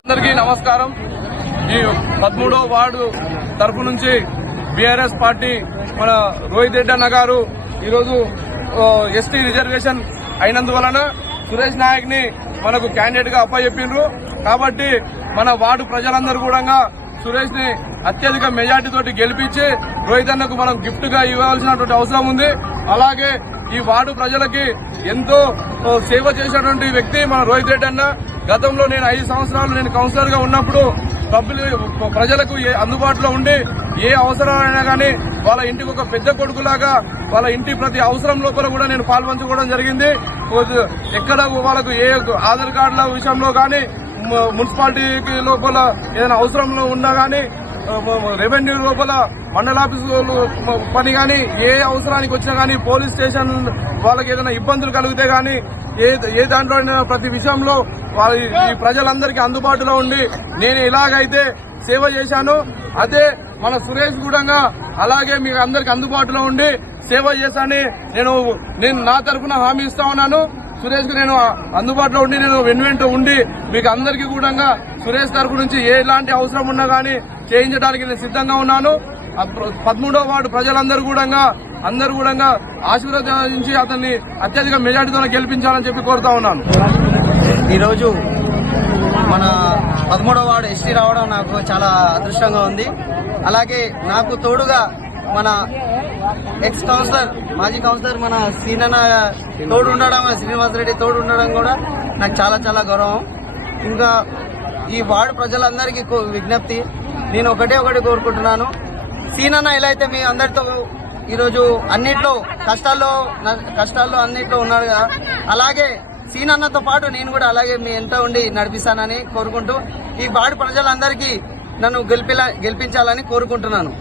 అందరికీ నమస్కారం. ఈ 13వ వార్డు తరఫు నుంచి బీఆర్ఎస్ పార్టీ మన రోహిత్ రెడ్డి అన్న గారు ఈరోజు ఎస్టీ రిజర్వేషన్ అయినందువలన సురేష్ నాయక్ ని మనకు క్యాండిడేట్ గా అప్పచెప్పిండ్రు. కాబట్టి మన వార్డు ప్రజలందరూ కూడా సురేష్ ని అత్యధిక మెజార్టీ తోటి గెలిపించి రోహిత్ అన్నకు మనం గిఫ్ట్ గా ఇవ్వాల్సినటువంటి అవసరం ఉంది. అలాగే ఈ వార్డు ప్రజలకి ఎంతో సేవ చేసినటువంటి వ్యక్తి మన రోహిత్ రెడ్డి అన్న. గతంలో నేను 5 సంవత్సరాలు నేను కౌన్సిలర్ గా ఉన్నప్పుడు ప్రజలకు అందుబాటులో ఉండి ఏ అవసరమైనా కానీ వాళ్ళ ఇంటికి ఒక పెద్ద కొడుకులాగా వాళ్ళ ఇంటి ప్రతి అవసరం లోపల కూడా నేను పాల్పంచుకోవడం జరిగింది. ఎక్కడ వాళ్ళకు ఏ ఆధార్ కార్డుల విషయంలో కానీ మున్సిపాలిటీ లోపల ఏదైనా అవసరంలో ఉన్నా కానీ రెవెన్యూ లోపల మండలాఫీసు పని కానీ ఏ అవసరానికి వచ్చినా కానీ పోలీస్ స్టేషన్ వాళ్ళకి ఏదైనా ఇబ్బందులు కలిగితే కానీ ఏ దాంట్లో ప్రతి విషయంలో ఈ ప్రజలందరికీ అందుబాటులో ఉండి నేను ఎలాగైతే సేవ చేశానో అదే మన సురేష్ కూడా అలాగే మీకు అందరికి అందుబాటులో ఉండి సేవ చేశానని నేను నా తరఫున హామీ ఇస్తా ఉన్నాను. సురేష్ కు నేను అందుబాటులో ఉండి నేను వెన్వెంట ఉండి మీకు అందరికీ కూడా సురేష్ తరఫు నుంచి ఎలాంటి అవసరం ఉన్నా కానీ చేయించడానికి నేను సిద్ధంగా ఉన్నాను. 13వ వార్డు ప్రజలందరూ కూడా ఆశీర్వదించి అతన్ని అత్యధిక మెజార్టీతో గెలిపించాలని చెప్పి కోరుతా ఉన్నాను. ఈరోజు మన 13వ వార్డు ఎస్టీ రావడం నాకు చాలా అదృష్టంగా ఉంది. అలాగే నాకు తోడుగా మన ఎక్స్ కౌన్సిలర్ మాజీ కౌన్సిలర్ మన సీనన్న తోడు ఉండడం, శ్రీనివాసరెడ్డి తోడు ఉండడం కూడా నాకు చాలా చాలా గౌరవం. ఇంకా ఈ వార్డు ప్రజలందరికీ విజ్ఞప్తి, నేను ఒకటి కోరుకుంటున్నాను. సీనన్న ఎలా అయితే మీ అందరితో ఈరోజు అన్నిట్లో కష్టాల్లో అన్నిట్లో ఉన్నాడు కదా, అలాగే సీనన్నతో పాటు నేను కూడా అలాగే మీ ఎంత ఉండి నడిపిస్తానని కోరుకుంటూ ఈ వార్డు ప్రజలందరికీ నన్ను గెలిపించాలని కోరుకుంటున్నాను.